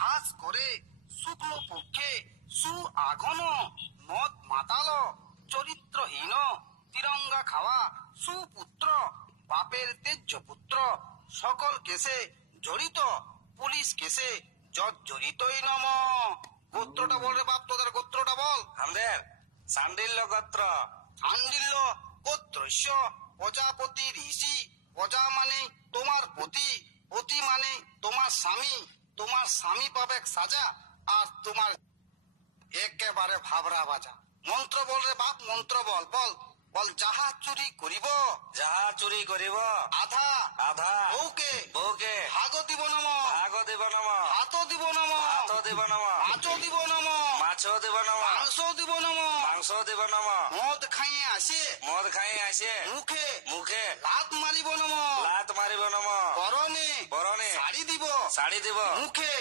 হাস করে শুক্ল পক্ষে সু আঘন মদ মাতাল চরিত্রহীন তিরঙ্গা খাওয়া সুপুত্র বাপের তেজ্য পুত্র সকল কেসে জড়িত পুলিশ কেসে জড়িতই নম। গোত্রটা বল রে বাপ, তোদের গোত্রটা বল। আমাদের সান্ডিল্য গোত্র। সান্ডিল্য গোত্রস্য প্রজাপতি ঋষি। প্রজা মানে তোমার পতি, পতি মানে তোমার স্বামী, তোমার স্বামী পাবে সাজা, আর তোমার একেবারে ভাবরা বাজা। মন্ত্র বল রে বাপ, মন্ত্র বল বল বল। যাহা চুরি করিব যাহা চুরি করিব আধা আধা বউকে বউকে ভাগ দিব নম, ভাগ দিব নম, হাত দিব নম, হাত দিব নম, মাছ দিব নম, মাছ দিব নম, মাংস দিব নম। মাংস দিব নম। মদ খাইয়ে আসে মদ খাই আসে মুখে মুখে লাত মারিব নম, লাত মারিব নম। বরণে বরণে শাড়ি দিব, শাড়ি দিব মুখে